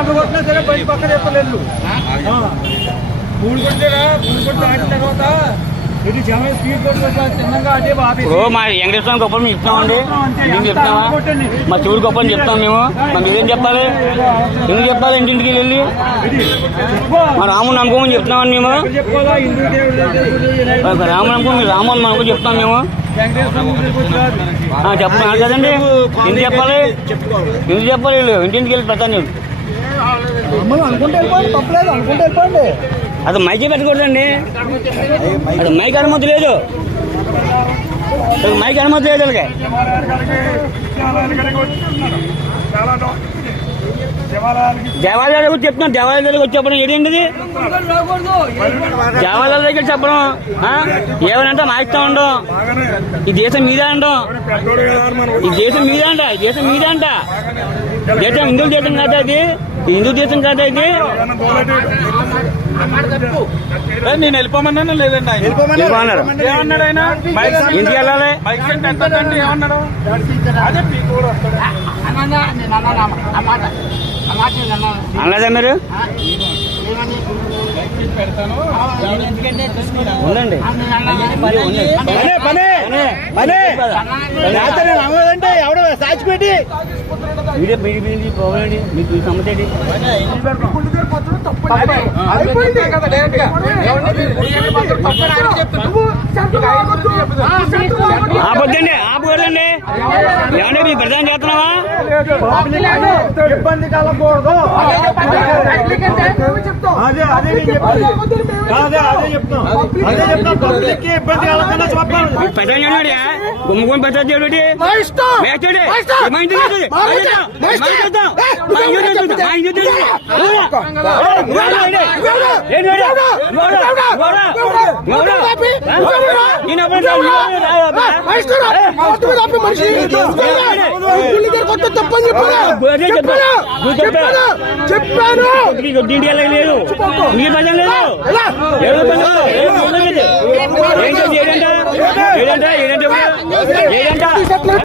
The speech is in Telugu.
అంత కొట్టినా సరే బండి పక్కన చెప్పలేదు మూడు కొట్టారా మూడు కొట్టి ఆడిన తర్వాత ఇది జమ స్పీడ్ కొట్టి తిన్నగా అదే బాబీ ఇప్పుడు మా వెంకటేశ్వరం గొప్పలు మేము చెప్తామండి మేము చెప్తామా మా చూడు గొప్పని చెప్తాం మేము. మరి మీరేం చెప్పాలి? ఎందుకు చెప్పాలి ఇంటింటికి వెళ్ళి? మా రాముని నమ్ముకోమని చెప్తున్నామని మేము? రాముని నమ్ముకో మీరు రాముని నమ్ముకో చెప్తాం మేము. చెప్పాలి కదండి. ఎందుకు చెప్పాలి? ఎందుకు చెప్పాలి వీళ్ళు? ఇంటింటికి వెళ్ళి పెడతాను అనుకుంటే వెళ్ళిపోండి తప్పలేదు అనుకుంటే వెళ్ళిపోండి అది మైకే పెట్టకూడదండి అది మైక్ అనుమతి లేదు. మైక్ అనుమతి లేదు వాళ్ళకి. దేవాలయాల గురించి చెప్తున్నాం. దేవాలయాల దగ్గర వచ్చి చెప్పడం ఏంటండి దేవాలయాల దగ్గర చెప్పడం ఆ? ఏమనంటే మా ఇష్టం ఉండడం. ఈ దేశం మీదే అండం ఈ దేశం మీదే అంట ఈ దేశం మీదే అంట. దేశం హిందూ దేశం కాదా ఇది హిందూ దేశం కాదా ఇది నేను వెళ్ళిపోమన్నాను లేదండి ఆయన వెళ్ళిపోమన్నారు. ఏమన్నాడు ఆయన బైక్ ఇంటికి వెళ్ళాలి బైక్ సెంట్ ఏమన్నాడు అనలేదా మీరు ఉందండి పనే పనే పనే రాత్రి నేను అమ్మదంటే ఎవడో సాక్షి పెట్టి వీడియో బయట బయట పోగలండి మీకు సమస్య? ఆపొద్దండి ఆపకూడదండి ఏమండి మీ ప్రధానం చేస్తున్నావా? ఇబ్బంది కలగకూడదు అదే అదే నేను చెప్పాలి అదే అదే చెప్తాం అదే చెప్తాం పబ్లిక్కి ఇబ్బంది కలగకుండా చెప్పాలి ప్రధానం చేయడం గుమ్మగుమ్మ నేను చెప్పాను ఇండియా లేదు మీ పదం లేదు ఏడంట ఏడంట ఏడంట